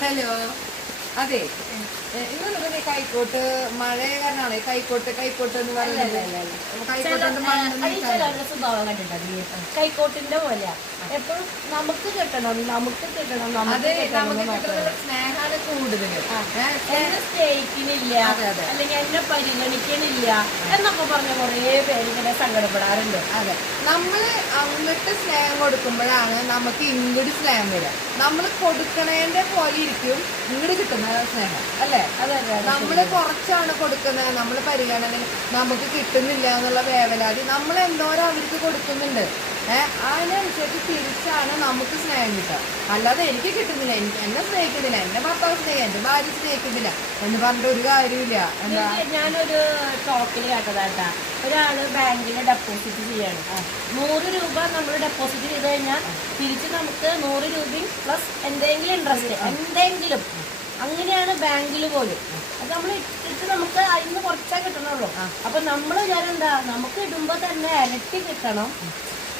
Hello അതെ കൈക്കോട്ട് മഴ കാരണമാണ്. കൈക്കോട്ട് കൈക്കോട്ട് എന്ന് പറയുന്നത് കൈക്കോട്ടിന്റെ മണ്ണെന്ന് വെച്ചാൽ ചിലരുടെ സ്വഭാവം കണ്ടിട്ടുണ്ട് കൈക്കോട്ടിന്റെ പോലെ എപ്പോഴും നമുക്ക് കിട്ടണം? നമുക്ക് കിട്ടണം? നമുക്ക് സ്നേഹമാണ് കൂടുതൽ എന്നെ സ്നേഹിക്കുന്നില്ല. അല്ലെങ്കിൽ എന്നെ പരിഗണിക്കണില്ല എന്നൊക്കെ പറഞ്ഞ കുറേ പേര് ഇങ്ങനെ സങ്കടപ്പെടാറുണ്ട്. അതെ. നമ്മൾ അങ്ങോട്ട് സ്നേഹം കൊടുക്കുമ്പോഴാണ് നമുക്ക് ഇങ്ങോട്ട് സ്നേഹം വരിക. നമ്മൾ കൊടുക്കണേന്റെ പോലെ ഇരിക്കും ഇങ്ങോട്ട് കിട്ടുന്ന സ്നേഹം. അല്ലേ? അതെ അതെ നമ്മൾ കുറച്ചാണ് കൊടുക്കുന്നത് നമ്മൾ പരിഗണന നമുക്ക് കിട്ടുന്നില്ല എന്നുള്ള വേവലാതി നമ്മൾ എന്തോരം അവർക്ക് കൊടുക്കുന്നുണ്ട്. ഏഹ് അതിനനുസരിച്ച് തിരിച്ചാണ് നമുക്ക് സ്നേഹം കിട്ടുക. അല്ലാതെ എനിക്ക് കിട്ടുന്നില്ല. എനിക്ക് എന്നെ സ്നേഹിക്കുന്നില്ല. എന്റെ ഭർത്താവ് സ്നേഹിക്കും എന്റെ ഭാര്യ സ്നേഹിക്കുന്നില്ല. എന്ന് പറഞ്ഞിട്ട് ഒരു കാര്യമില്ല എന്താ? ഞാനൊരു ടോക്കിൽ കേട്ടതാട്ടാ. ഒരാൾ ബാങ്കിൽ ഡെപ്പോസിറ്റ് ചെയ്യാണ്. നൂറ് രൂപ നമ്മൾ ഡെപ്പോസിറ്റ് ചെയ്ത് കഴിഞ്ഞാൽ തിരിച്ച് നമുക്ക് നൂറ് രൂപയും പ്ലസ് എന്തെങ്കിലും ഇൻട്രസ്റ്റ് എന്തെങ്കിലും. അങ്ങനെയാണ് ബാങ്കിൽ പോലും. അത് നമ്മൾ ഇട്ടിട്ട് നമുക്ക് അതിന് കുറച്ചേ കിട്ടണുള്ളൂ. അപ്പൊ നമ്മൾ വിചാരം എന്താ നമുക്ക് ഇടുമ്പോ തന്നെ ഇരട്ടി കിട്ടണം.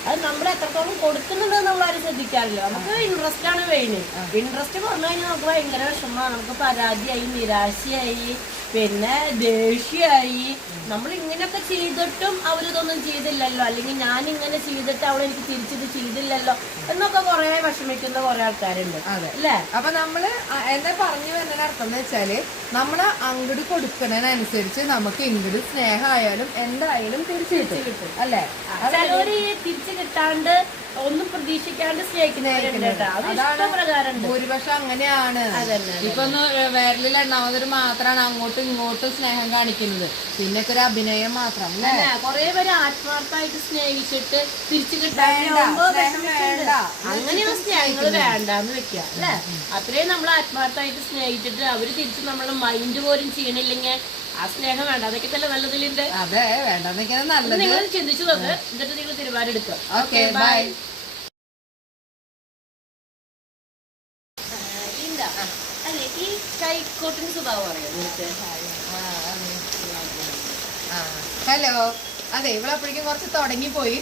അത് നമ്മൾ എത്രത്തോളം കൊടുക്കുന്നുണ്ട് നമ്മൾ ആരും ശ്രദ്ധിക്കാറില്ല. നമുക്ക് ഇൻട്രസ്റ്റ് ആണ് വേണ്ടത് ഇൻട്രസ്റ്റ് പറഞ്ഞു കഴിഞ്ഞാൽ നമുക്ക് ഭയങ്കര വിഷമമാണ്. നമുക്ക് പരാതിയായി നിരാശയായി. പിന്നെ ദേഷ്യമായി. നമ്മൾ ഇങ്ങനെയൊക്കെ ചെയ്തിട്ടും അവരിതൊന്നും ചെയ്തില്ലല്ലോ. അല്ലെങ്കിൽ ഞാൻ ഇങ്ങനെ ചെയ്തിട്ട് അവൾ എനിക്ക് തിരിച്ചിത് ചെയ്തില്ലല്ലോ എന്നൊക്കെ കുറെ വിഷമിക്കുന്ന കുറെ ആൾക്കാരുണ്ട്. അതെ. അല്ലേ? അപ്പൊ നമ്മൾ എന്നെ എന്താ പറഞ്ഞു വരുന്നതിന് അർത്ഥം എന്ന് വെച്ചാൽ നമ്മൾ അങ്ങോട്ട് കൊടുക്കുന്നതിനനുസരിച്ച് നമുക്ക് ഇങ്ങോട്ട് സ്നേഹമായാലും എന്തായാലും തിരിച്ചു കിട്ടും. അല്ലേ? ചിലവര് ഈ തിരിച്ചു കിട്ടാണ്ട് ഒന്നും പ്രതീക്ഷിക്കാണ്ട് സ്നേഹിക്കുന്നവരുണ്ട് ഭൂരിപക്ഷം അങ്ങനെയാണ്. ഇപ്പൊ ഒന്ന് വിരലിൽ എണ്ണാമതൊരു മാത്രമാണ് അങ്ങോട്ടും ഇങ്ങോട്ടും സ്നേഹം കാണിക്കുന്നത്. പിന്നെ ഒരു അഭിനയം മാത്രം കൊറേ പേര് ആത്മാർത്ഥമായിട്ട് സ്നേഹിച്ചിട്ട് തിരിച്ചു വേണ്ട. അങ്ങനെയുള്ള സ്നേഹങ്ങൾ വേണ്ടാന്ന് വെക്കുക അല്ലെ? അത്രയും നമ്മൾ ആത്മാർത്ഥമായിട്ട് സ്നേഹിച്ചിട്ട് അവർ തിരിച്ച് നമ്മളെ മൈൻഡ് പോലും ചെയ്യണില്ലെങ്കിൽ ആ സ്നേഹം വേണ്ട. അതൊക്കെ തന്നെ നല്ലതിലുണ്ട് അതെ വേണ്ടെന്നൊക്കെ നല്ലത്. നിങ്ങൾ ചിന്തിച്ചു നോക്ക് എന്നിട്ട് നിങ്ങൾ തീരുമാനം എടുക്കുക. ഓക്കെ ബൈ എന്താ അല്ലെ ഈ കൈക്കോട്ടിന് സ്വഭാവം ഹലോ. അതെ ഇവളപ്പോഴേക്കും കുറച്ച് തുടങ്ങിപ്പോയി.